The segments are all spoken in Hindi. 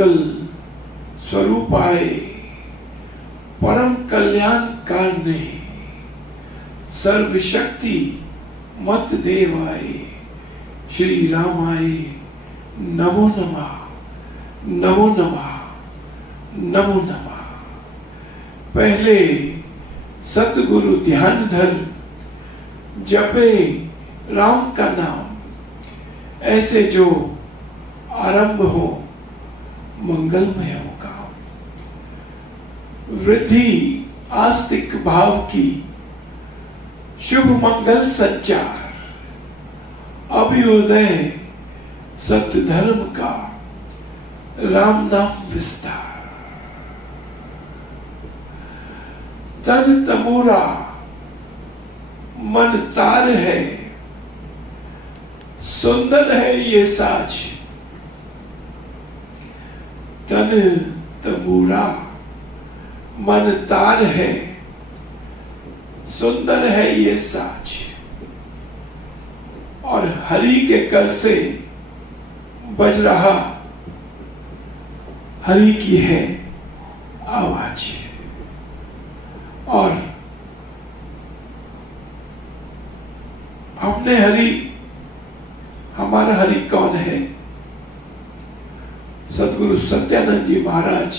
मंगल स्वरूप आए, परम कल्याण कारने, सर्वशक्ति मत देव आए, श्री राम आए। नमो नमः, नमो नमः, नमो नमः। पहले सतगुरु ध्यान धर, जपे राम का नाम, ऐसे जो आरंभ हो मंगलमय हो काम। वृद्धि आस्तिक भाव की, शुभ मंगल संचार, अभ्युदय सत्य धर्म का, राम नाम विस्तार। तन तमूरा मन तार है, सुंदर है ये साज। तन तमूरा मन तार है, सुंदर है ये साज। और हरि के कर से बज रहा, हरि की है आवाज। और हमने हरि, हमारा हरि कौन है? सदगुरु सत्यानंद जी महाराज,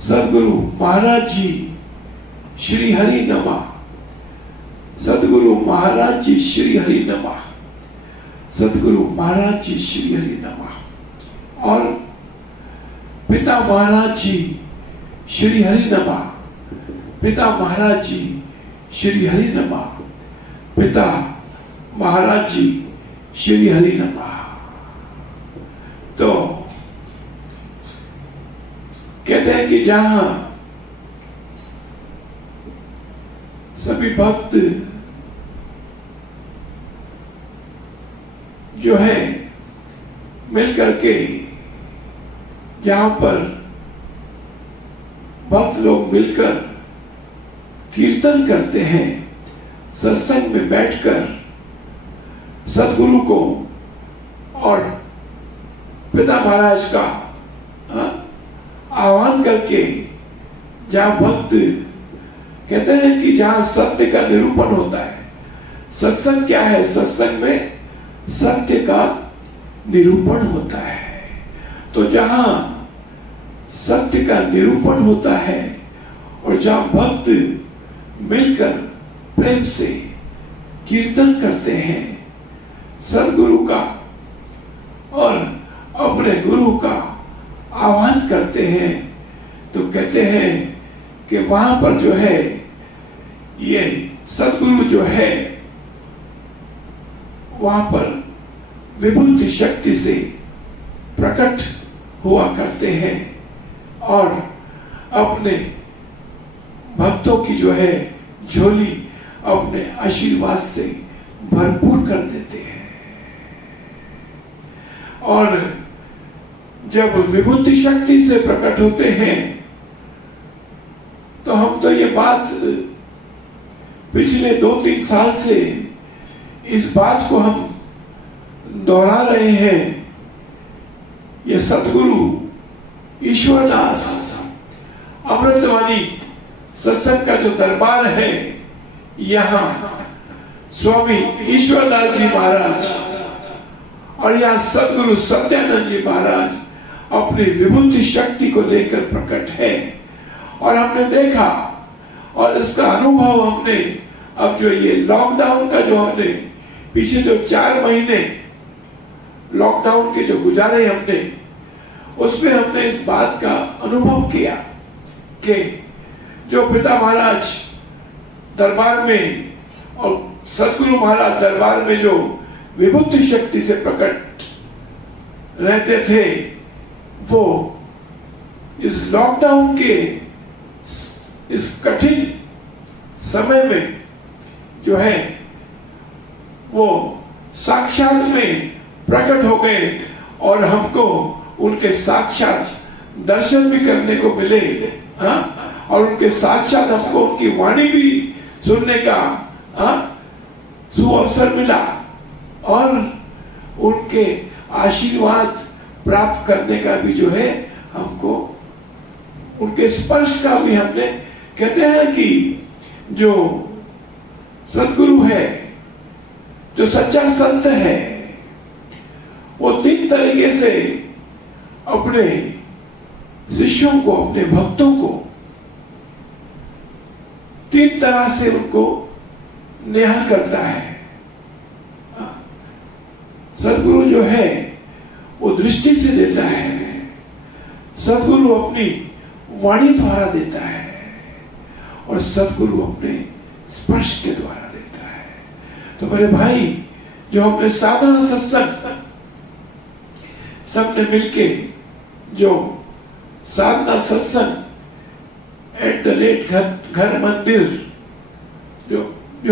सदगुरु महाराज जी श्री हरि नमः, सदगुरु महाराज जी श्री हरि नमः, सदगुरु महाराज जी श्री हरि नमः। और पिता महाराज जी श्री हरि नमः, पिता महाराज जी श्री हरि नमः, पिता महाराज जी श्री हरि नमः। तो कहते हैं कि जहां सभी भक्त जो है मिल करके, जहां पर भक्त लोग मिलकर कीर्तन करते हैं, सत्संग में बैठकर सदगुरु को और पिता महाराज का आह्वान करके, जहां भक्त कहते हैं कि जहां सत्य का निरूपण होता है। सत्संग क्या है? सत्संग में सत्य का निरूपण होता है। तो जहां सत्य का निरूपण होता है और जहां भक्त मिलकर प्रेम से कीर्तन करते हैं सदगुरु का और अपने गुरु का आह्वान करते हैं, तो कहते हैं कि वहां पर जो है ये सदगुरु जो है वहां पर विभूति शक्ति से प्रकट हुआ करते हैं और अपने भक्तों की जो है झोली अपने आशीर्वाद से भरपूर कर देते हैं। और जब विभूति शक्ति से प्रकट होते हैं तो हम तो ये बात पिछले 2-3 साल से इस बात को हम दोहरा रहे हैं। ये सतगुरु ईश्वरदास अमृतवाणी सत्संग का जो दरबार है, यहाँ स्वामी ईश्वरदास जी महाराज और यहाँ सदगुरु सत्यानंद जी महाराज अपनी विभूति शक्ति को लेकर प्रकट है। और हमने देखा और इसका अनुभव हमने अब जो ये लॉकडाउन का जो हमने पीछे जो 4 महीने लॉकडाउन के जो गुजारे हमने, उसमें हमने इस बात का अनुभव किया कि जो पिता महाराज दरबार में और सदगुरु महाराज दरबार में जो विभूति शक्ति से प्रकट रहते थे, वो इस लॉकडाउन के इस कठिन समय में जो है वो साक्षात में प्रकट हो गए और हमको उनके साक्षात दर्शन भी करने को मिले। और उनके साक्षात हमको उनकी वाणी भी सुनने का सुअवसर मिला और उनके आशीर्वाद प्राप्त करने का भी जो है हमको, उनके स्पर्श का भी हमने, कहते हैं कि जो सदगुरु है, जो सच्चा संत है, वो 3 तरीके से अपने शिष्यों को, अपने भक्तों को 3 तरह से उनको निहाल करता है। सदगुरु जो है वो दृष्टि से देता है, सदगुरु अपनी वाणी द्वारा देता है, और सदगुरु अपने स्पर्श के द्वारा देता है। तो मेरे भाई, जो हमने साधना सत्संग सबने मिलके जो साधना सत्संग @घर मंदिर जो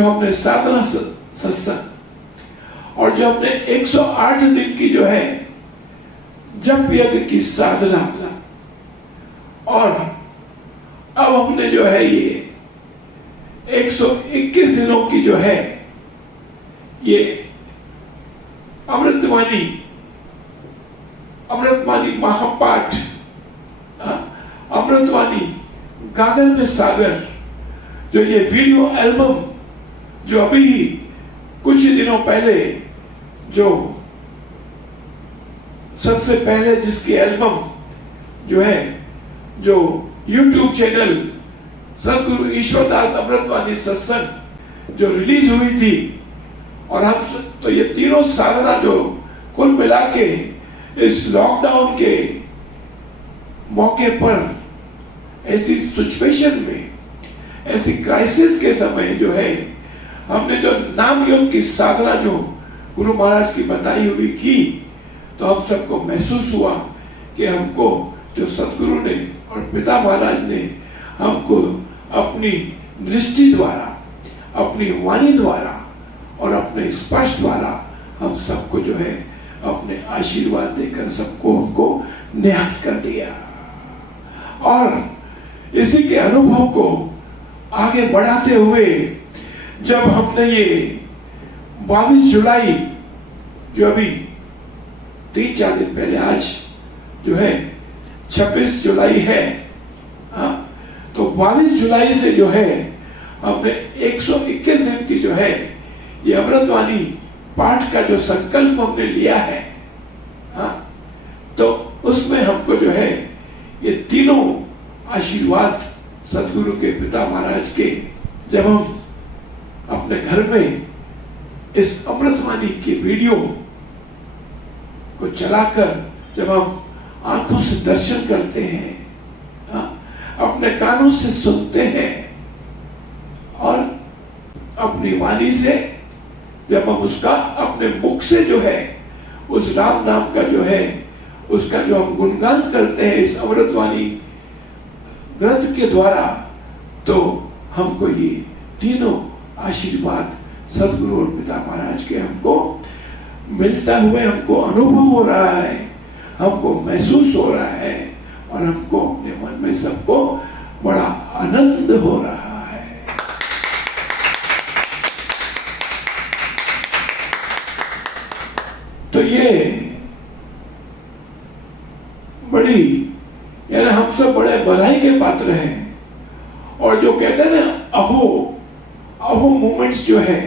हमने साधना सत्संग, और जो हमने 108 दिन की जो है जप यज्ञ की साधना, और अब हमने जो है ये 121 दिनों की जो है ये अमृतवाणी महापाठ, अमृतवाणी गागर में सागर, जो ये वीडियो एल्बम जो अभी कुछ दिनों पहले जो सबसे पहले जिसकी एल्बम जो है, जो YouTube चैनल सदगुरु ईश्वरदास अमृतवाणी सत्संग जो रिलीज हुई थी, और हम तो ये तीनों साधना जो कुल मिला के इस लॉकडाउन के मौके पर, ऐसी सिचुएशन में, ऐसी क्राइसिस के समय जो है, हमने जो नाम योग की साधना जो गुरु महाराज की बताई हुई की, तो हम सबको महसूस हुआ कि हमको जो सदगुरु ने और पिता महाराज ने हमको अपनी दृष्टि द्वारा, अपनी वाणी द्वारा और अपने स्पर्श द्वारा हम सबको जो है अपने आशीर्वाद देकर सबको उनको निहाल कर दिया। और इसी के अनुभव को आगे बढ़ाते हुए जब हमने ये 22 जुलाई जो अभी 3-4 दिन पहले, आज जो है 26 जुलाई है, तो 22 जुलाई से जो है हमने 121 दिन की जो है ये अमृतवाणी पाठ का जो संकल्प हमने लिया है, तो उसमें हमको जो है ये तीनों आशीर्वाद सदगुरु के पिता महाराज के, जब हम अपने घर में इस अमृतवाणी की वीडियो को चलाकर जब हम आंखों से दर्शन करते हैं, अपने कानों से सुनते हैं, और अपनी वाणी से जब हम उसका अपने मुख से जो है उस राम नाम का जो है उसका जो हम गुणगान करते हैं इस अमृतवाणी ग्रंथ के द्वारा, तो हमको ये तीनों आशीर्वाद सदगुरु और पिता महाराज के हमको मिलता हुए हमको अनुभव हो रहा है, हमको महसूस हो रहा है, और हमको अपने मन में सबको बड़ा आनंद हो रहा है। तो ये बड़ी, यानी हम सब बड़े बधाई के पात्र हैं। और जो कहते हैं ना अहो मूवमेंट्स जो है,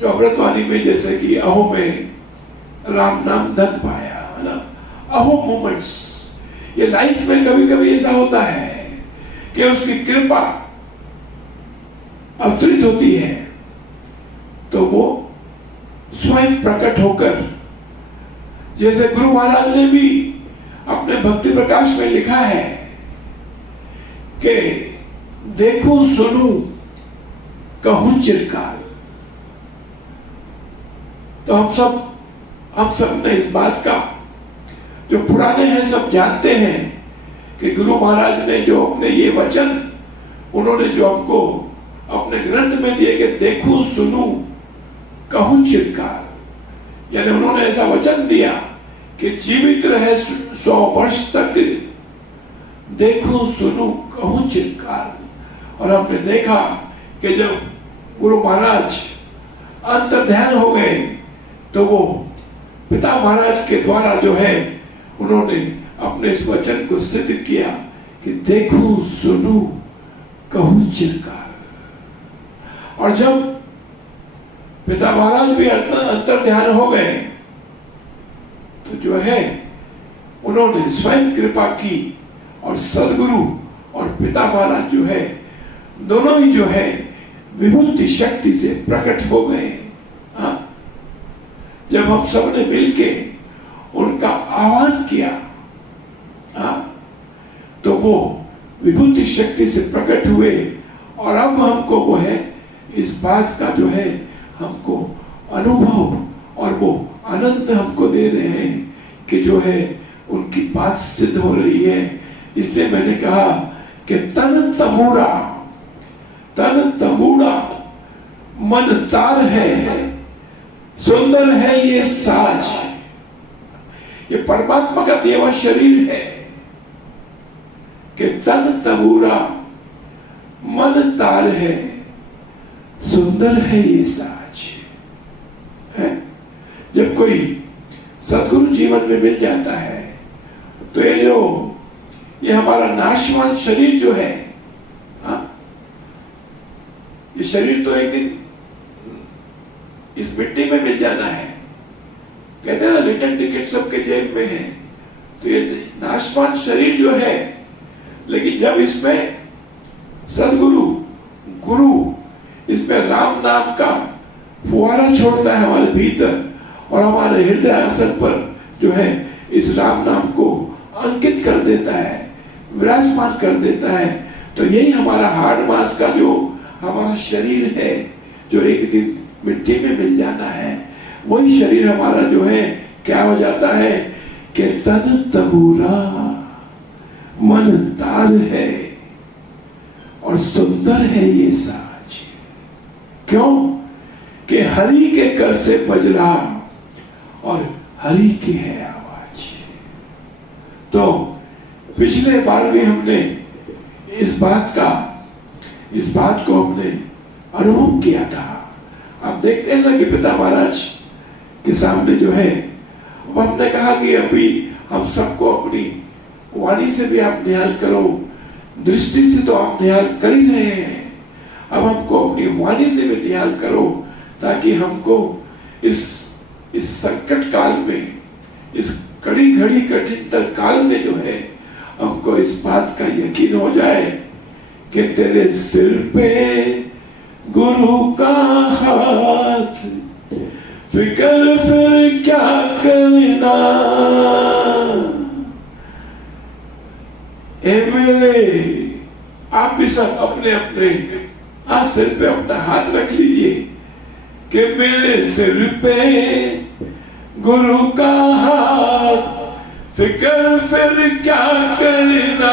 जो अमृतवाणी में जैसे कि अहो में राम नाम धन पाया, है ना, अहो मूवमेंट्स, ये लाइफ में कभी कभी ऐसा होता है कि उसकी कृपा अवतरित होती है, तो वो स्वयं प्रकट होकर, जैसे गुरु महाराज ने भी अपने भक्ति प्रकाश में लिखा है कि देखो सुनूं कहूं चिरकाल, तो हम सब ने इस बात का, जो पुराने हैं सब जानते हैं कि गुरु महाराज ने जो अपने ये वचन उन्होंने जो हमको अपने ग्रंथ में दिए कि देखूं सुनूं कहूं चिरकाल, यानी उन्होंने ऐसा वचन दिया कि जीवित रहे 100 वर्ष तक, देखूं सुनूं कहूं चिरकाल। और हमने देखा कि जब गुरु महाराज अंतर्ध्यान हो गए, तो वो पिता महाराज के द्वारा जो है उन्होंने अपने इस वचन को सिद्ध किया कि देखो सुनो कहूं चिरकाल। और जब पिता महाराज भी अंतर ध्यान हो गए तो जो है उन्होंने स्वयं कृपा की और सदगुरु और पिता महाराज जो है दोनों ही जो है विभूति शक्ति से प्रकट हो गए। जब हम सबने मिलके उनका आह्वान किया तो वो विभूति शक्ति से प्रकट हुए और अब हमको वो है इस बात का जो है हमको अनुभव और वो आनंद हमको दे रहे हैं कि जो है उनकी बात सिद्ध हो रही है। इसलिए मैंने कहा कि तन तमूड़ा मन तार है, सुंदर है ये साज। ये परमात्मा का देवा शरीर है कि तन तमूड़ा मन तार है, सुंदर है ये साज है। जब कोई सद्गुरु जीवन में मिल जाता है तो ये हमारा नाशवान शरीर जो है, ये शरीर तो एक दिन इस मिट्टी में मिल जाना है। कहते हैं ना रिटर्न टिकट सबके जेब में है। तो ये नाशवान शरीर जो है, लेकिन जब इसमें सदगुरु गुरु इसमें राम नाम का फुहारा छोड़ता है हमारे भीतर और हमारे हृदय आसन पर जो है इस राम नाम को अंकित कर देता है, विराजमान कर देता है, तो यही हमारा हाड़ मांस का जो हमारा शरीर है जो एक दिन मिट्टी में मिल जाना है, वही शरीर हमारा जो है क्या हो जाता है कि तन तबूरा मन तार है और सुंदर है ये साज। क्यों कि हरि के कर से बज रहा और हरि की है आवाज। तो पिछले बार भी हमने इस बात को हमने अनुभव किया था। आप देखते हैं ना कि पिता महाराज के सामने जो है अब हमने कहा कि अभी हम सबको अपनी वाणी से भी आप निहाल करो, दृष्टि से तो आप निहाल कर ही रहे हैं, अब हमको अपनी वाणी से भी निहाल करो ताकि हमको इस संकट काल में, इस कड़ी घड़ी कठिन काल में जो है हमको इस बात का यकीन हो जाए कि तेरे सिर पे गुरु का हाथ, फिक्र फिर क्या करना। मेरे आप भी सब अपने अपने सिर पे अपना हाथ रख लीजिए कि मेरे सिर पे गुरु का हाथ, फिक्र फिर क्या करना।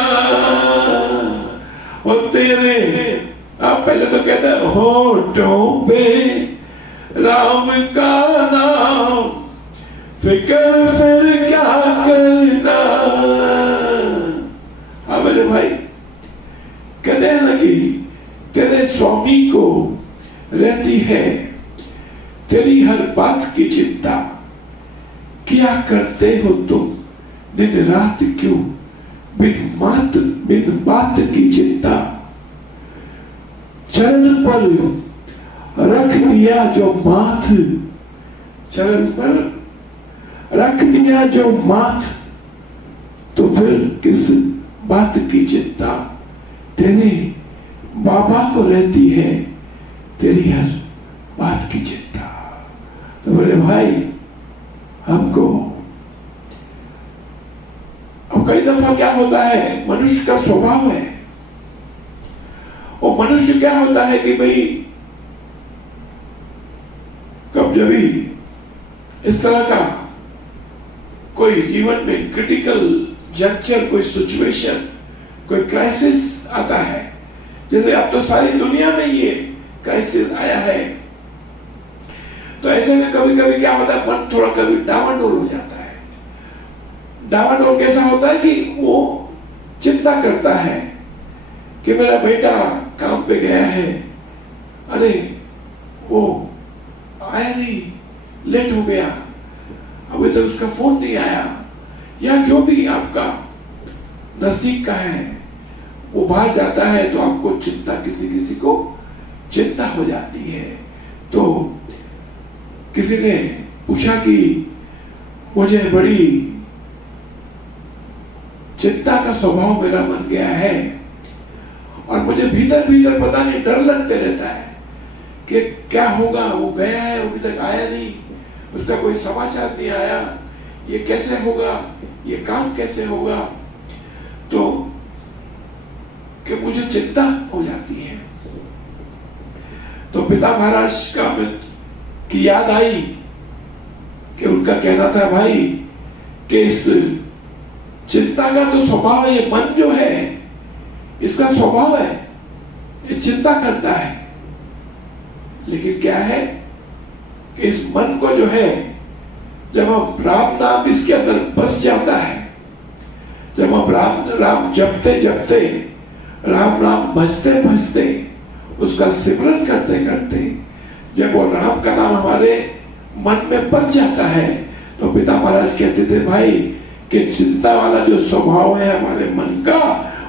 और तेरे आप पहले तो कहते हैं होठों पे राम का नाम, फिक्र फिर क्या करना। हाँ मेरे भाई कहते हैं ना कि तेरे स्वामी को रहती है तेरी हर बात की चिंता, क्या करते हो तुम दिन रात क्यों बिन बात की चिंता। चरण पर रख दिया जो माथ, चरण पर रख दिया जो माथ, तो फिर किस बात की चिंता। तेरे बाबा को रहती है तेरी हर बात की चिंता। तो मेरे भाई हमको अब कई दफा क्या होता है, मनुष्य का स्वभाव है, और मनुष्य क्या होता है कि भाई कब जब भी इस तरह का कोई जीवन में क्रिटिकल जंक्चर, कोई सिचुएशन, कोई क्राइसिस आता है, जैसे अब तो सारी दुनिया में ये क्राइसिस आया है, तो ऐसे में कभी कभी क्या होता है, मन थोड़ा कभी डावाडोल हो जाता है। डावाडोल कैसा होता है कि वो चिंता करता है कि मेरा बेटा काम पे गया है, अरे वो आया नहीं, लेट हो गया, अभी तक उसका फोन नहीं आया, या जो भी आपका नजदीक का है वो बाहर जाता है तो आपको चिंता, किसी किसी को चिंता हो जाती है। तो किसी ने पूछा कि मुझे बड़ी चिंता का स्वभाव मेरा बन गया है और मुझे भीतर भीतर पता नहीं डर लगते रहता है कि क्या होगा, वो गया है अभी तक आया नहीं, उसका कोई समाचार नहीं आया, ये कैसे होगा, ये काम कैसे होगा, तो कि मुझे चिंता हो जाती है। तो पिता महाराज की याद आई कि उनका कहना था भाई कि इस चिंता का तो स्वभाव है, ये मन जो है इसका स्वभाव है, ये चिंता करता है, लेकिन क्या है कि इस मन को जो है जब हम राम नाम इसके अंदर बस जाता है, जब हम राम राम जपते जपते, राम राम भजते भजते, उसका सिमरन करते करते जब वो राम का नाम हमारे मन में बस जाता है, तो पिता महाराज कहते थे भाई कि चिंता वाला जो स्वभाव है हमारे मन का,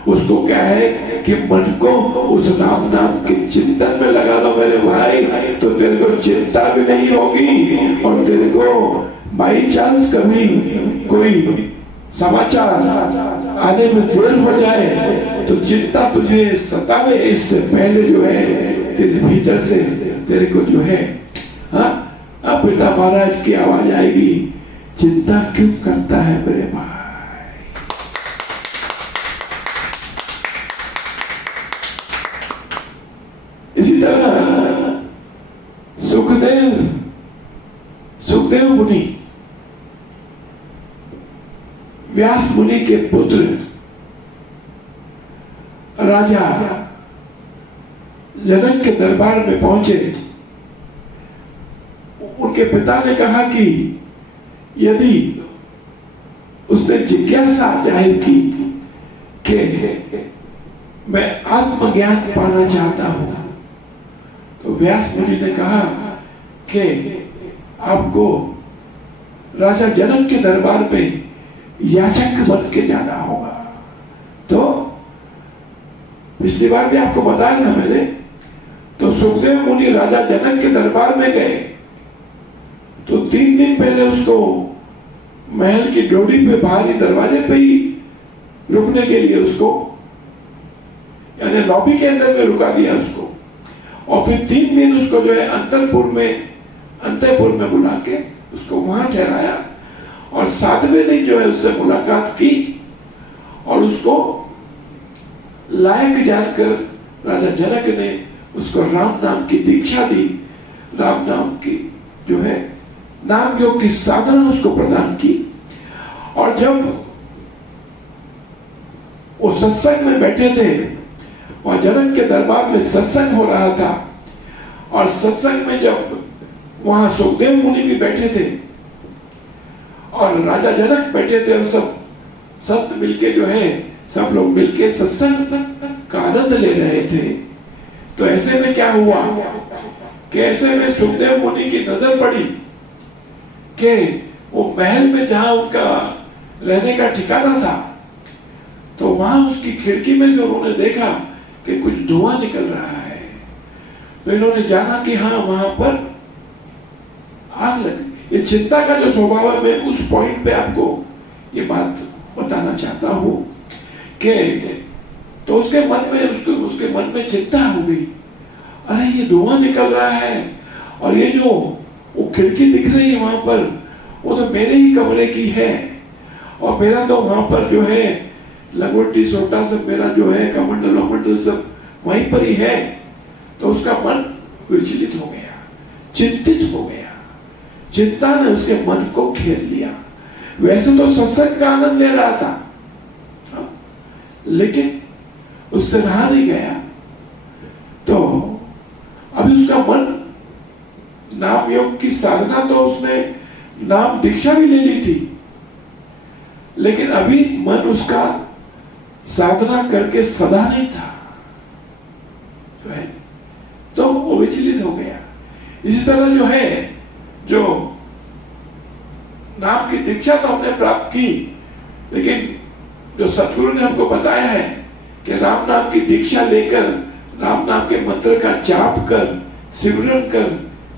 उसको क्या है कि मन को उस राम नाम के चिंतन में लगा दो मेरे भाई, तो तेरे को चिंता भी नहीं होगी और तेरे को बाई चांस कभी कोई समाचार आने में देर हो जाए तो चिंता तुझे सतावे, इससे पहले जो है तेरे भीतर से तेरे को जो है, हाँ, अब पिता महाराज की आवाज आएगी, चिंता क्यों करता है मेरे भाई। इसी तरह सुखदेव मुनि, व्यास मुनि के पुत्र राजा जनक के दरबार में पहुंचे। उनके पिता ने कहा कि यदि उसने जिज्ञासा जाहिर की कि मैं आत्मज्ञान पाना चाहता हूं, तो व्यास मुनि ने कहा कि आपको राजा जनक के दरबार में याचक बन के जाना होगा। तो पिछली बार भी आपको बताया था मैंने, तो सुखदेव मुनि राजा जनक के दरबार में गए तो 3 दिन पहले उसको महल की ड्योढ़ी पे बाहरी दरवाजे पे ही रुकने के लिए उसको, यानी लॉबी के अंदर में रुका दिया उसको, और फिर 3 दिन उसको जो है अंतःपुर में बुला के उसको वहां ठहराया और 7वें दिन जो है उससे मुलाकात की और उसको लायक जानकर राजा जनक ने उसको राम नाम की दीक्षा दी, राम नाम की जो है नाम योग की साधना उसको प्रदान की। और जब वो सत्संग में बैठे थे, वहां जनक के दरबार में सत्संग हो रहा था, और सत्संग में जब वहां सुखदेव मुनि भी बैठे थे और राजा जनक बैठे थे और सब संत मिलके जो है सब लोग मिलके सत्संग का आनंद ले रहे थे, तो ऐसे में क्या हुआ कि ऐसे में सुखदेव मुनि की नजर पड़ी कि वो महल में जहां उनका रहने का ठिकाना था, तो वहां उसकी खिड़की में से उन्होंने देखा कि कुछ धुआं निकल रहा है। तो इन्होंने जाना कि हाँ वहां पर आग लगी। ये चिंता का जो स्वभाव है, मैं उस पॉइंट पे आपको ये बात बताना चाहता हूं कि तो उसके मन में चिंता हो गई, अरे ये धुआं निकल रहा है और ये जो वो खिड़की दिख रही है वहां पर, वो तो मेरे ही कमरे की है और मेरा तो वहां पर जो है लंगोटी सोटा सब मेरा जो है कमंडल सब वहीं पर ही है। तो उसका मन विचलित हो गया, चिंतित हो गया, चिंता ने उसके मन को घेर लिया। वैसे तो सत्संग का आनंद ले रहा था, लेकिन उससे रहा नहीं गया। तो अभी उसका मन, नाम योग की साधना तो उसने नाम दीक्षा भी ले ली थी, लेकिन अभी मन उसका साधना करके सदा नहीं था, तो वो विचलित हो गया। इसी तरह जो है, जो नाम की दीक्षा तो हमने प्राप्त की, लेकिन जो सतगुरु ने हमको बताया है कि राम नाम की दीक्षा लेकर राम नाम के मंत्र का जाप कर, सिमरन कर,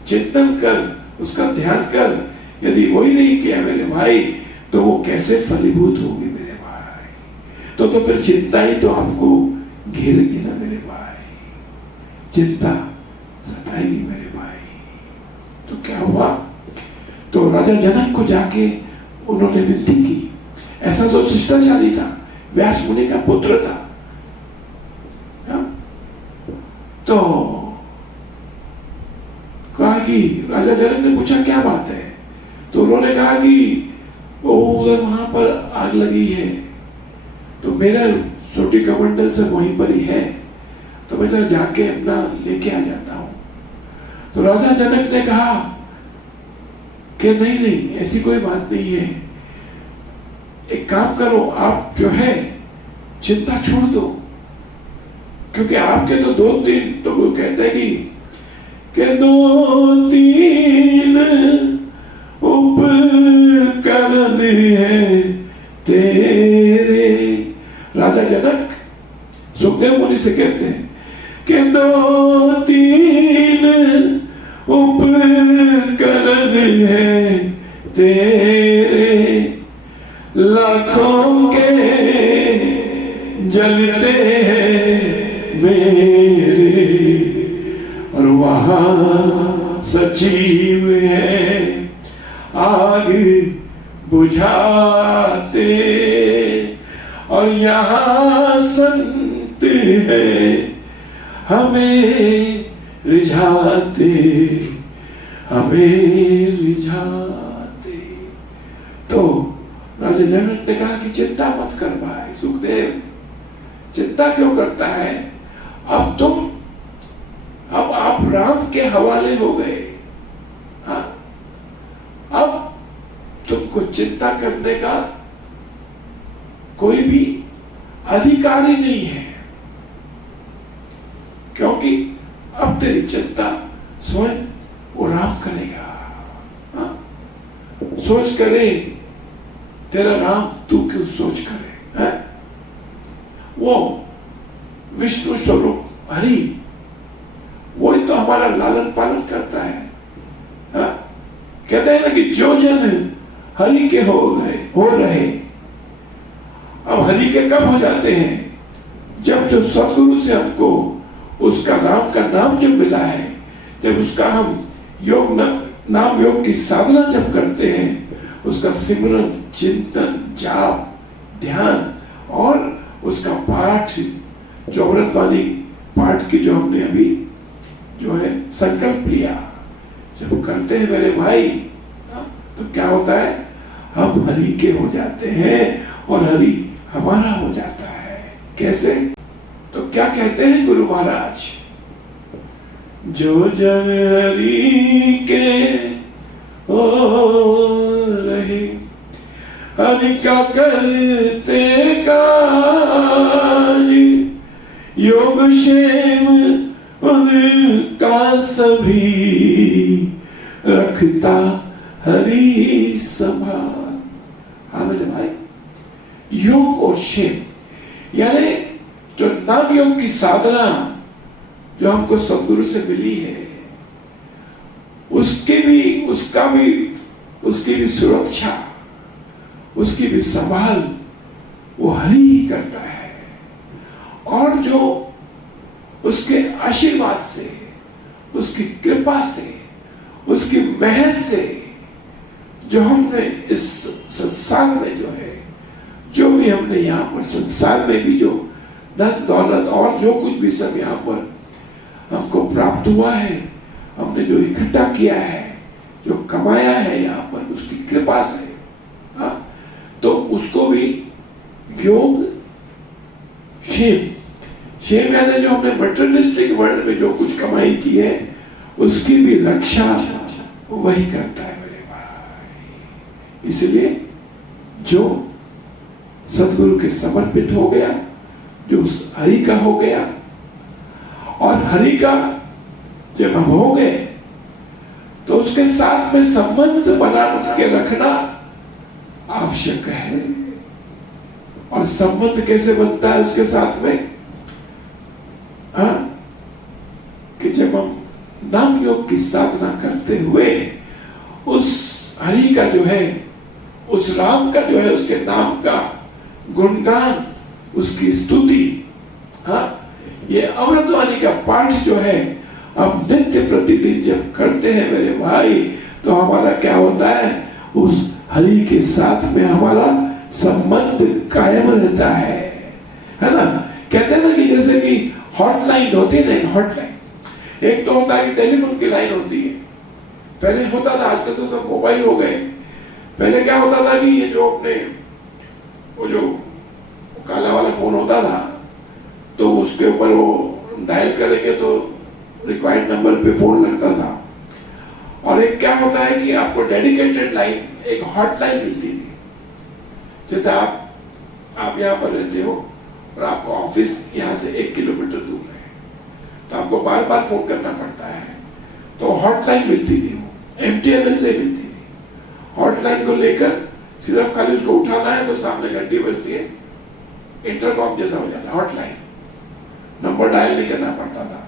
चिंतन कर, उसका ध्यान कर, यदि वही नहीं किया मेरे भाई तो वो कैसे फलीभूत होगी मेरे भाई। तो फिर चिंता ही तो आपको घेरेगी ना मेरे भाई, चिंता सताएगी मेरे भाई। तो क्या हुआ, तो राजा जनक को जाके उन्होंने विनती की। ऐसा तो शिष्टाचारी था, व्यास मुनि का पुत्र था। तो कहा कि राजा जनक ने पूछा क्या बात है, तो उन्होंने कहा कि वो उधर वहां पर आग लगी है, तो मेरा छोटी कमंडल से वहीं पर ही है, तो मैं जरा जाके अपना लेके आ जाता हूं। तो राजा जनक ने कहा कि नहीं नहीं, ऐसी कोई बात नहीं है, एक काम करो, आप जो है चिंता छोड़ दो, क्योंकि आपके तो 2-3, तो वो कहते हैं कि 2-3 उपकरण है तेरे। राजा जनक सुखदेव मुनि से कहते हैं कि 2-3 उपकरण है तेरे, लाखों के जलते हैं मेरे, और वहां सचिव है आग बुझाते, और यहाँ संत है हमें रिझाते, हमें रिझाते। तो राजा जनक ने कहा कि चिंता मत कर भाई सुखदेव, चिंता क्यों करता है, अब आप राम के हवाले हो गए। हाँ, अब तुमको चिंता करने का कोई भी अधिकार ही नहीं है, क्योंकि अब तेरी चिंता स्वयं वो राम करेगा। हाँ? सोच करे तेरा राम, तू क्यों सोच करे है? वो विष्णु स्वरूप हरि, वही तो हमारा लालन पालन करता है। हाँ? कहते हैं ना कि जो जन हरि के हो रहे। अब हरि के कब हो जाते हैं, जब जो सतगुरु से हमको उसका नाम का नाम जो मिला है, जब उसका हम नाम योग की साधना जब करते हैं, उसका सिमरन, चिंतन, जाप, ध्यान और उसका पाठ, जो अमृतवाणी पाठ की जो हमने अभी जो है संकल्प लिया, जब करते हैं मेरे भाई, तो क्या होता है, हम हरि के हो जाते हैं और हरि हमारा हो जाता है। कैसे, तो क्या कहते हैं गुरु महाराज, जो जन हरि के हो रहे, हरि का करते काज, योग क्षेम उनका सभी, रखता हरि संभाल। हाँ मेरे भाई, योग और क्षेम यानी जो नाम योग की साधना जो हमको सदगुरु से मिली है, उसकी भी सुरक्षा, उसकी भी संभाल वो हरि ही करता है। और जो उसके आशीर्वाद से, उसकी कृपा से, उसकी मेहनत से जो हमने इस संसार में जो है, जो भी हमने यहाँ पर संसार में भी जो धन दौलत और जो कुछ भी सब यहाँ पर हमको प्राप्त हुआ है, हमने जो इकट्ठा किया है, जो कमाया है यहाँ पर उसकी कृपा से, हाँ, तो उसको भी योग क्षेम यानी जो हमने मटेरियलिस्टिक वर्ल्ड में जो कुछ कमाई की है, उसकी भी रक्षा वही करता है मेरे भाई। इसलिए जो सदगुरु के समर्पित हो गया, जो उस हरि का हो गया, और हरि का जब हम हो गए तो उसके साथ में संबंध बना के रखना आवश्यक है। और संबंध कैसे बनता है उसके साथ में? कि जब हम नाम योग की साधना करते हुए उस हरि का जो है, उस राम का जो है, उसके नाम का गुणगान, उसकी स्तुति, ये अमृतवाणी का पाठ जो है हम नित्य प्रतिदिन जब करते हैं मेरे भाई, तो हमारा क्या होता है? उस हरि के साथ में हमारा संबंध कायम रहता है ना? कहते हैं ना कि जैसे कि हॉटलाइन होती है ना, हॉटलाइन एक तो होता है कि टेलीफोन की लाइन होती है, पहले होता था, आजकल तो सब मोबाइल हो गए। पहले क्या होता था कि ये जो अपने वो जो काला वाला फोन होता था, तो उसके ऊपर वो डायल करेंगे तो रिक्वायर्ड नंबर पे फोन लगता था। और एक क्या होता है कि आपको डेडिकेटेड लाइन, एक हॉटलाइन मिलती थी। जैसे आप यहाँ पर रहते हो और आपका ऑफिस यहाँ से 1 किलोमीटर दूर है, तो आपको बार बार फोन करना पड़ता है, तो हॉटलाइन मिलती थी, वो MTNL से मिलती थी। हॉटलाइन को लेकर सिर्फ खाली उसको उठाना है तो सामने घंटी बजती है, इंटरकॉम जैसा हो जाता है, हॉटलाइन, नंबर डायल नहीं करना पड़ता था।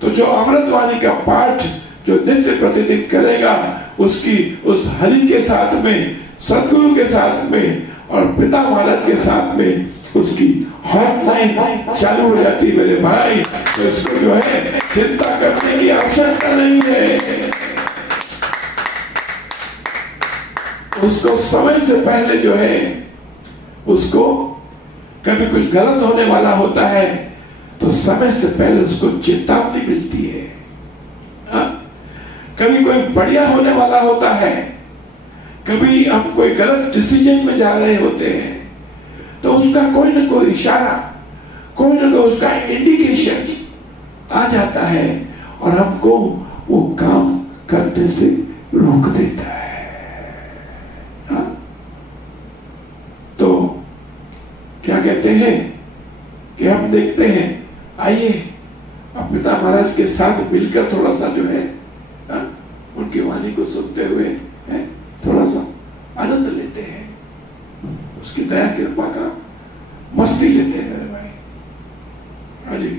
तो जो अमृतवाणी का पाठ जो नित्य प्रतिदिन करेगा, उसकी उस हरि के साथ में, सदगुरु के साथ में और पिता महाराज के साथ में उसकी हॉटलाइन चालू हो जाती है मेरे भाई। तो इसको जो है चिंता करने की आवश्यकता नहीं है। उसको समय से पहले जो है, उसको कभी कुछ गलत होने वाला होता है तो समय से पहले उसको चेतावनी मिलती है। कभी कोई बढ़िया होने वाला होता है, कभी हम कोई गलत डिसीजन में जा रहे होते हैं, तो उसका कोई ना कोई इशारा, कोई ना कोई उसका इंडिकेशन आ जाता है और हमको वो काम करने से रोक देता है। तो क्या कहते हैं कि हम देखते हैं, आइए अब पिता महाराज के साथ मिलकर थोड़ा सा जो है उनकी वाणी को सुनते हुए थोड़ा सा आनंद लेते हैं, उसकी दया कृपा का मस्ती लेते हैं मेरे भाई। हाँ जी।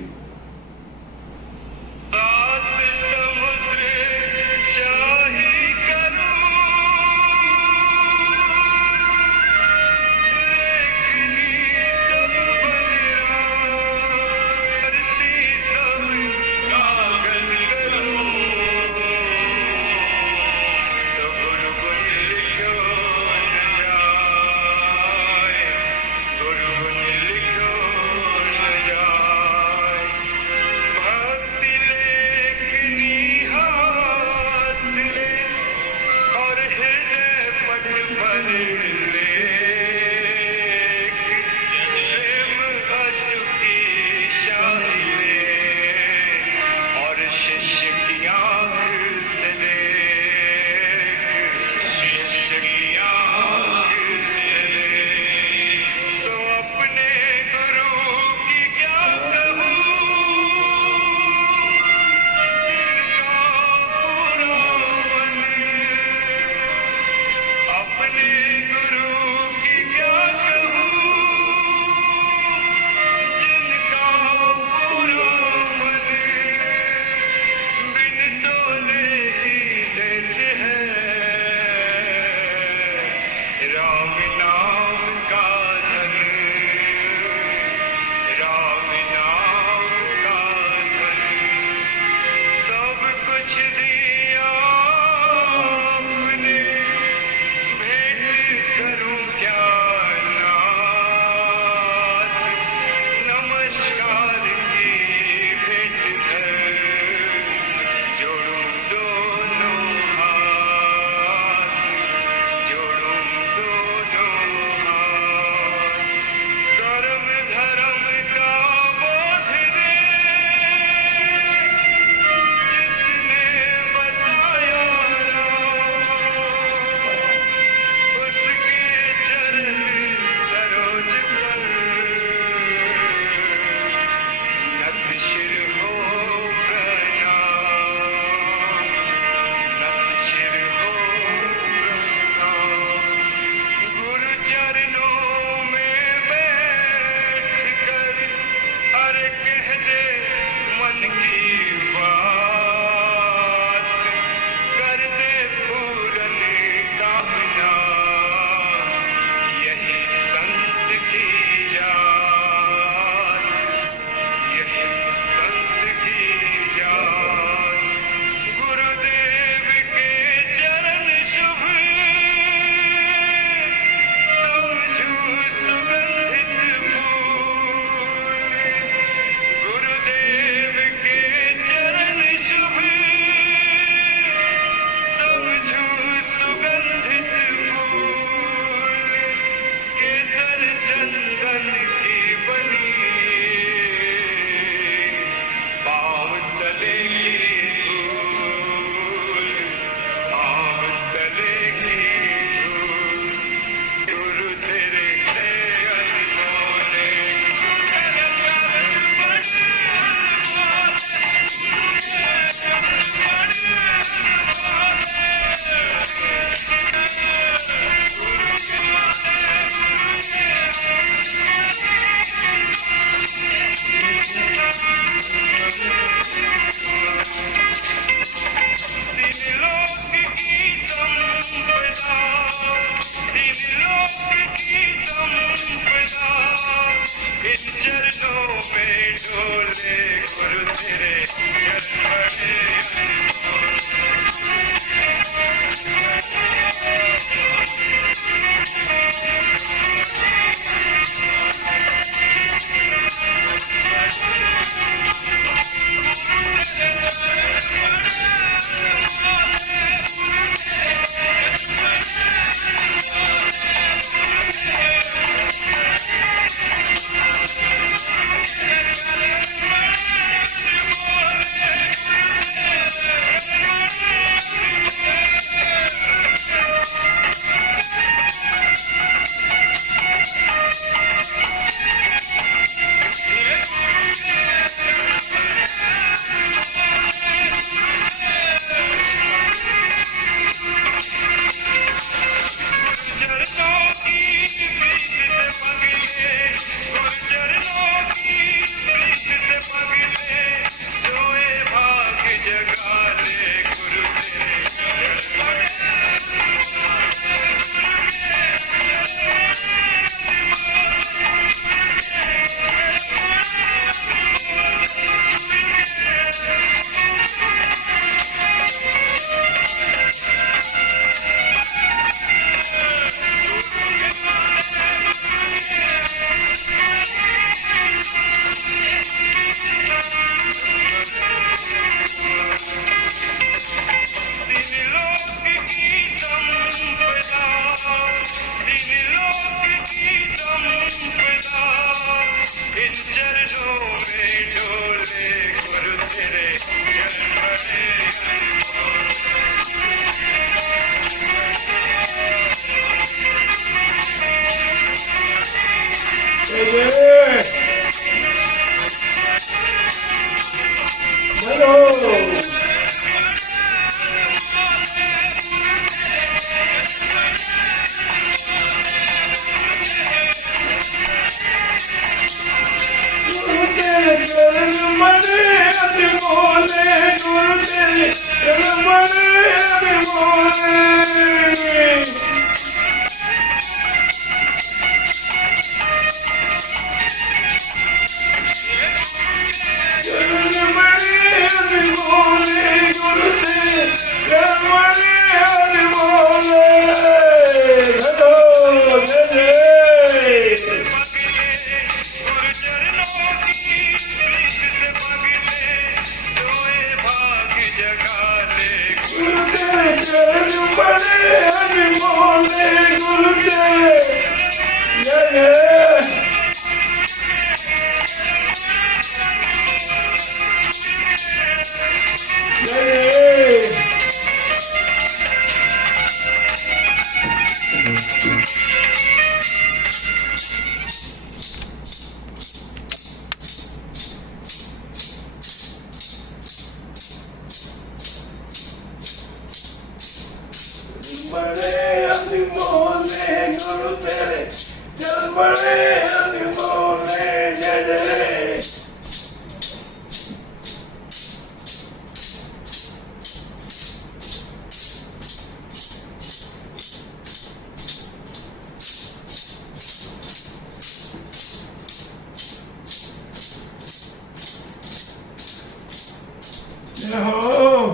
जय हो,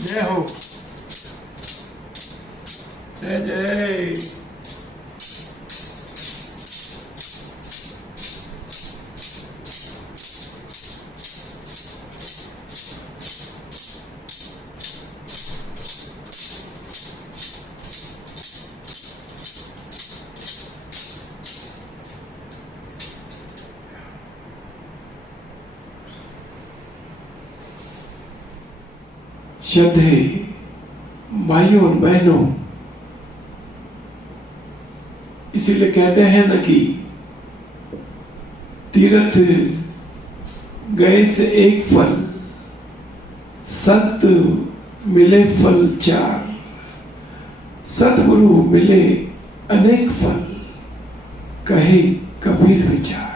जय हो, जय जय। श्रद्धे भाइयों और बहनों, इसीलिए कहते हैं ना कि तीर्थ गए से एक फल, संत मिले फल चार, सतगुरु मिले अनेक फल, कहे कबीर विचार।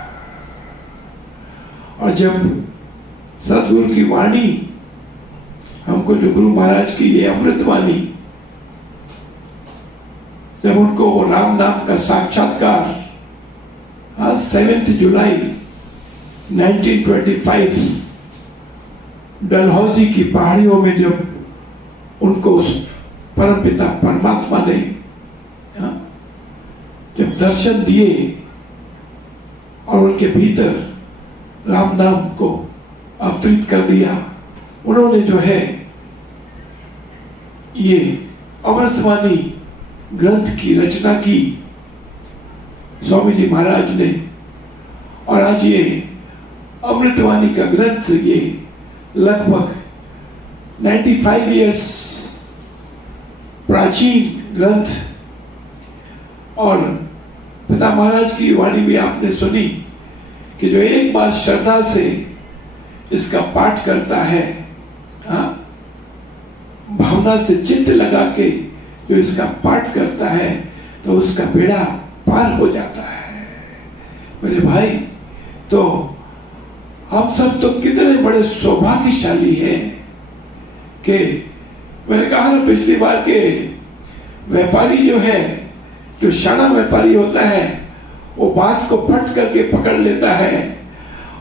और जब सतगुरु की वाणी हमको, जो गुरु महाराज की ये अमृत वाणी जब उनको वो राम नाम का साक्षात्कार 7 जुलाई 1925 डलहौजी की पहाड़ियों में जब उनको उस परमपिता परमात्मा ने जब दर्शन दिए और उनके भीतर राम नाम को अवतरित कर दिया, उन्होंने जो है ये अमृतवाणी ग्रंथ की रचना की स्वामी जी महाराज ने। और आज ये अमृतवाणी का ग्रंथ ये लगभग 95 इयर्स प्राचीन ग्रंथ, और पिता महाराज की वाणी भी आपने सुनी कि जो एक बार श्रद्धा से इसका पाठ करता है, भावना से चित्त लगा के जो इसका पाठ करता है, तो उसका बेड़ा पार हो जाता है। मेरे भाई, तो हम सब तो कितने बड़े सौभाग्यशाली हैं कि मैंने कहा ना पिछली बार के व्यापारी जो है, जो शाना व्यापारी होता है, वो बात को फट करके पकड़ लेता है।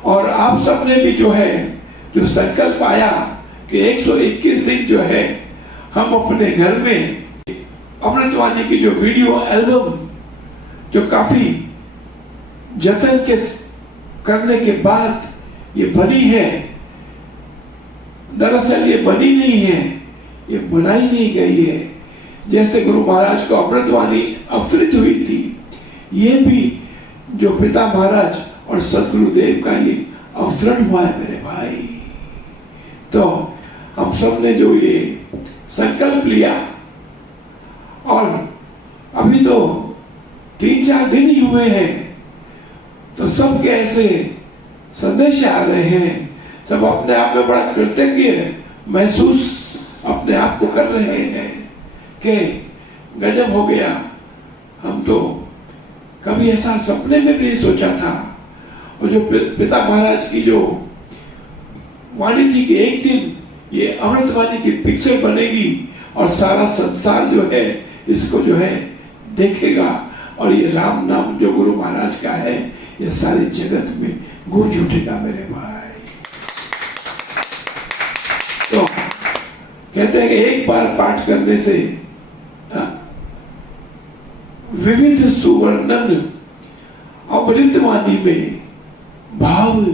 और आप सब ने भी जो है जो संकल्प आया कि 121 दिन जो है हम अपने घर में अमृतवाणी की जो वीडियो एल्बम जो काफी जतन के करने के बाद ये बनी है, दरअसल ये बनी नहीं है, ये बनाई नहीं गई है। जैसे गुरु महाराज को अमृतवाणी अवतरित हुई थी, ये भी जो पिता महाराज और सदगुरुदेव का ये अवतरण हुआ है मेरे भाई। तो हम सब ने जो ये संकल्प लिया, और अभी तो 3-4 दिन ही हुए हैं, तो सबके ऐसे संदेश आ रहे हैं, सब अपने आप में बड़ा कृतज्ञ महसूस अपने आप को कर रहे हैं कि गजब हो गया। हम तो कभी ऐसा सपने में भी नहीं सोचा था। और जो पिता महाराज की जो वाणी थी कि एक दिन ये अमृतवाणी की पिक्चर बनेगी और सारा संसार जो है इसको जो है देखेगा, और ये राम नाम जो गुरु महाराज का है ये सारे जगत में गूंज उठेगा मेरे भाई। तो कहते हैं कि एक बार पाठ करने से विविध सुवर्णन अमृतवाणी में भाव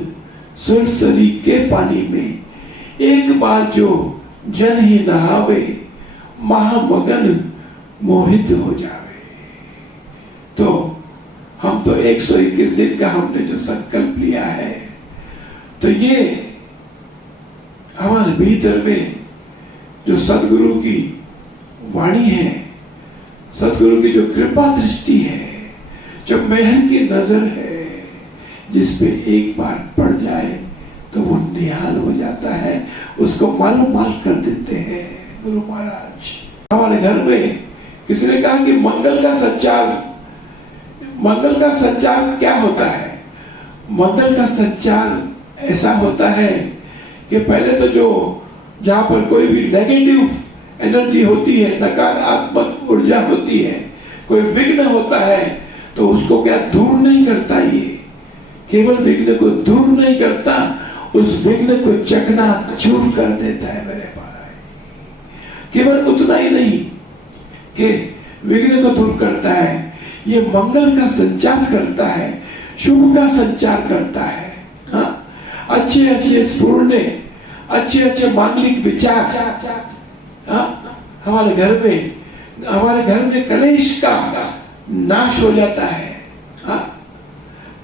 सुरसरी के पानी में, एक बार जो जन ही नहावे महामगन मोहित हो जावे। तो हम तो 121 दिन का हमने जो संकल्प लिया है, तो ये हमारे भीतर में जो सदगुरु की वाणी है, सदगुरु की जो कृपा दृष्टि है, जो मेहर की नजर है, जिस पे एक बार पड़ जाए तो वो निहाल हो जाता है, उसको मालूम माल कर देते हैं गुरु महाराज। हमारे घर में किसी ने कहा कि मंगल का संचार क्या होता है? मंगल का संचार ऐसा होता है कि पहले तो जो जहां पर कोई भी नेगेटिव एनर्जी होती है, नकारात्मक ऊर्जा होती है, कोई विघ्न होता है, तो उसको क्या दूर नहीं करता, ये केवल विघ्न को दूर नहीं करता, उस विघ्न को चकनाचूर कर देता है मेरे भाई। केवल उतना ही नहीं कि विघ्न को दूर करता है, ये मंगल का संचार करता है, शुभ का संचार करता है। अच्छे अच्छे स्फूर्णे, अच्छे अच्छे मांगलिक विचार हमारे घर में कलेश का नाश हो जाता है।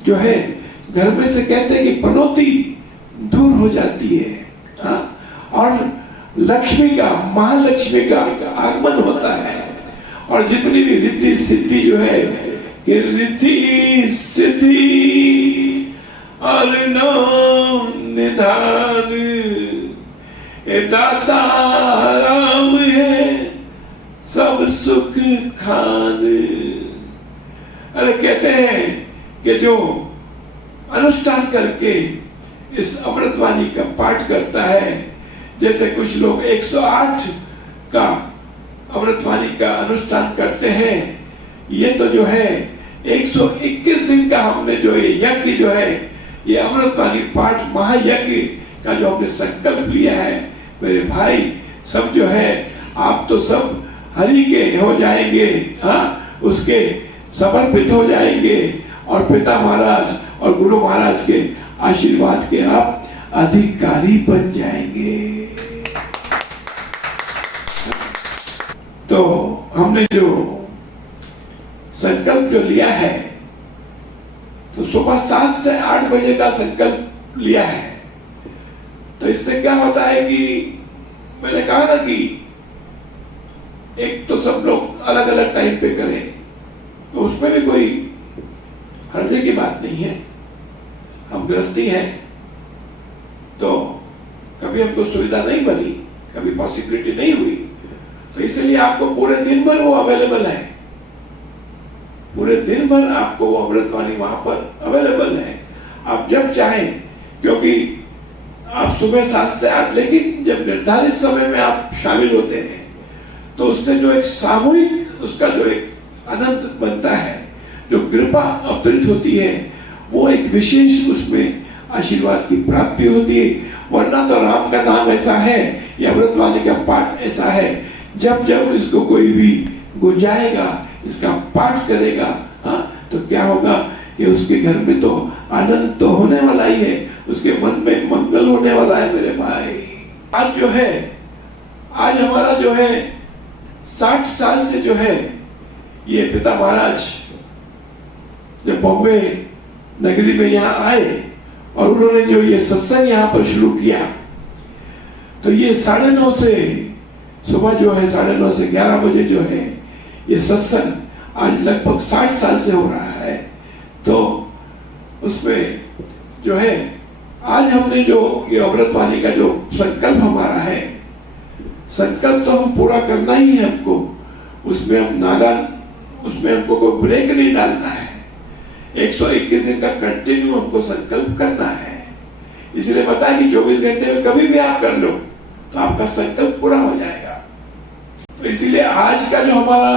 जो है घर में से कहते हैं कि पनौती दूर हो जाती है, और लक्ष्मी का, महालक्ष्मी का आगमन होता है। और जितनी भी रिद्धि सिद्धि जो है कि रिद्धि सिद्धि और नाम निधान दाता राम है सब सुख खान। अरे कहते हैं कि जो अनुष्ठान करके इस अमृतवाणी का पाठ करता है, जैसे कुछ लोग 108 का अमृतवाणी का अनुष्ठान करते हैं ये तो जो है 121 दिन का हमने जो ये यज्ञ जो है, ये अमृतवाणी पाठ महायज्ञ का जो हमने संकल्प लिया है मेरे भाई, सब जो है आप तो सब हरि के हो जाएंगे, हाँ, उसके समर्पित हो जाएंगे और पिता महाराज और गुरु महाराज के आशीर्वाद के आप अधिकारी बन जाएंगे। तो हमने जो संकल्प जो लिया है, तो सुबह 7 से 8 बजे का संकल्प लिया है। तो इससे क्या होता है कि मैंने कहा ना कि एक तो सब लोग अलग अलग टाइम पे करें, तो उसमें भी कोई हर्जे की बात नहीं है। हम गृहस्थी हैं, तो कभी हमको सुविधा नहीं बनी, कभी पॉसिबिलिटी नहीं हुई, तो इसलिए आपको पूरे दिन भर वो अवेलेबल है, पूरे दिन भर आपको वो अमृतवाणी वहां पर अवेलेबल है, आप जब चाहें। क्योंकि आप सुबह 7 से 8, लेकिन जब निर्धारित समय में आप शामिल होते हैं तो उससे जो एक सामूहिक उसका जो एक आनंद बनता है, जो कृपा अवतरित होती है, वो एक विशेष उसमें आशीर्वाद की प्राप्ति होती है। वरना तो राम का नाम ऐसा है, या अमृतवाणी का पाठ ऐसा है, जब जब इसको कोई भी गुंजाएगा, इसका पाठ करेगा, हाँ, तो क्या होगा कि उसके घर में तो आनंद तो होने वाला ही है, उसके मन में मंगल होने वाला है मेरे भाई। आज जो है, आज हमारा जो है 60 साल से जो है ये पिता महाराज जब बॉम्बे नगरी में यहाँ आए और उन्होंने जो ये सत्संग यहाँ पर शुरू किया, तो ये 9:30 से सुबह जो है 9:30 से 11 बजे जो है ये सत्संग आज लगभग 60 साल से हो रहा है। तो उसमें जो है आज हमने जो ये अमृतवाणी का जो संकल्प हमारा है, संकल्प तो हम पूरा करना ही है हमको, उसमें हम नादान, उसमें हमको कोई ब्रेक नहीं डालना है। 121 दिन का कंटिन्यू हमको संकल्प करना है। इसलिए बताया कि 24 घंटे में कभी भी आप कर लो तो आपका संकल्प पूरा हो जाएगा। तो इसीलिए आज का जो हमारा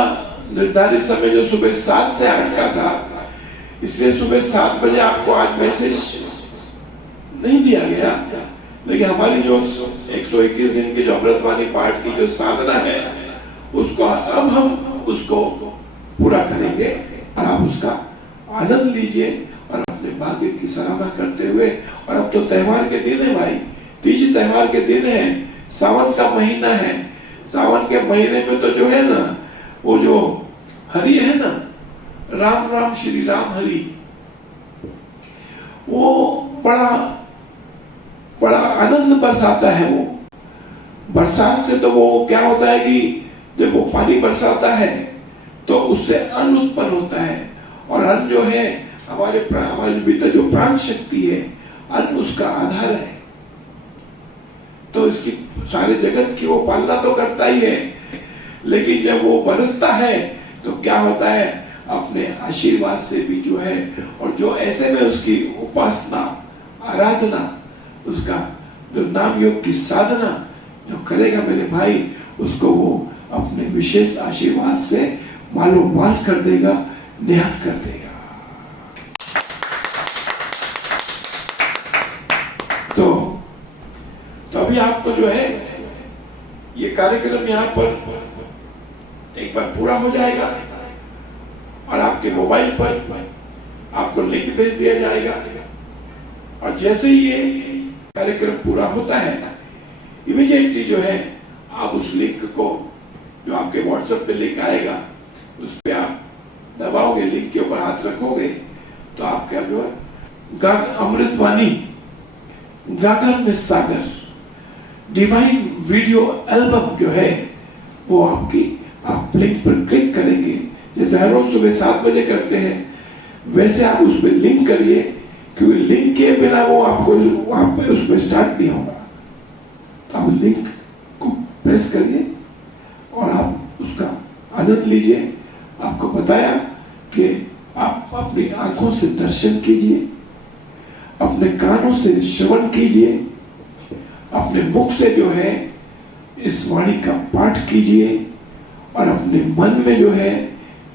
निर्धारित समय जो सुबह 7 से 8 का था, इसलिए सुबह 7 बजे आपको आज मैसेज नहीं दिया गया, लेकिन हमारी जो 121 दिन की जो अमृतवाणी पाठ की जो साधना है, उसको अब हम उसको पूरा करेंगे और आप उसका आनंद लीजिए और अपने भाग्य की सराहना करते हुए। और अब तो त्योहार के दिन है भाई, तीज त्योहार के दिन है, सावन का महीना है। सावन के महीने में तो जो है ना, वो जो हरि है ना, राम राम श्री राम हरि, वो बड़ा आनंद बरसाता है। वो बरसात से तो वो क्या होता है कि जब वो पानी बरसाता है तो उससे अन्न उत्पन्न होता है, और अन्न जो है हमारे भीतर जो प्राण शक्ति है, अन्न उसका आधार है। तो इसकी सारे जगत की वो पालना तो करता ही है, लेकिन जब वो बरसता है तो क्या होता है, अपने आशीर्वाद से भी जो है, और जो ऐसे में उसकी उपासना, आराधना, उसका जो नाम योग की साधना जो करेगा मेरे भाई, उसको वो अपने विशेष आशीर्वाद से मालो माल कर देगा, निहत कर देगा। तो अभी आपको जो है ये कार्यक्रम यहाँ पर एक बार पूरा हो जाएगा और आपके मोबाइल पर आपको लिंक भेज दिया जाएगा, और जैसे ही ये कार्यक्रम पूरा होता है, इमीडिएटली जो है आप उस लिंक को, जो आपके व्हाट्सएप पे लिंक आएगा, उस पर आप दबाओगे, लिंक के ऊपर हाथ रखोगे, तो आपका जो है अमृतवाणी गागर में सागर डिवाइन वीडियो एल्बम जो है वो आप लिंक पर क्लिक करेंगे। जैसे हर रोज सुबह 7 बजे करते हैं, वैसे आप उस पर लिंक करिए, क्योंकि लिंक के बिना वो आपको उसमें स्टार्ट नहीं होगा। तो आप लिंक को प्रेस करिए और आप उसका आनंद लीजिए। आपको बताया कि आप अपनी आंखों से दर्शन कीजिए, अपने कानों से श्रवण कीजिए, अपने मुख से जो है इस वाणी का पाठ कीजिए, और अपने मन में जो है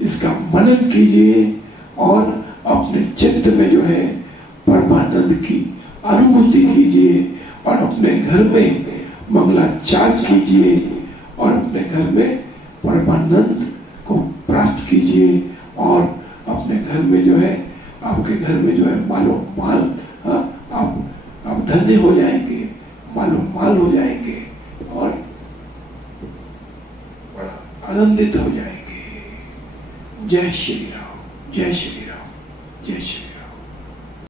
इसका मनन कीजिए और अपने चित्त में जो है परमानंद की अनुभूति कीजिए और अपने घर में मंगलाचार कीजिए और अपने घर में परमानंद को प्राप्त कीजिए और अपने घर में जो है, आपके घर में जो है मालो माल, आप धन्य हो जाएंगे, मालो माल हो जाएंगे और बड़ा आनंदित हो जाएंगे। जय श्री राम, जय श्री राम, जय श्री राम।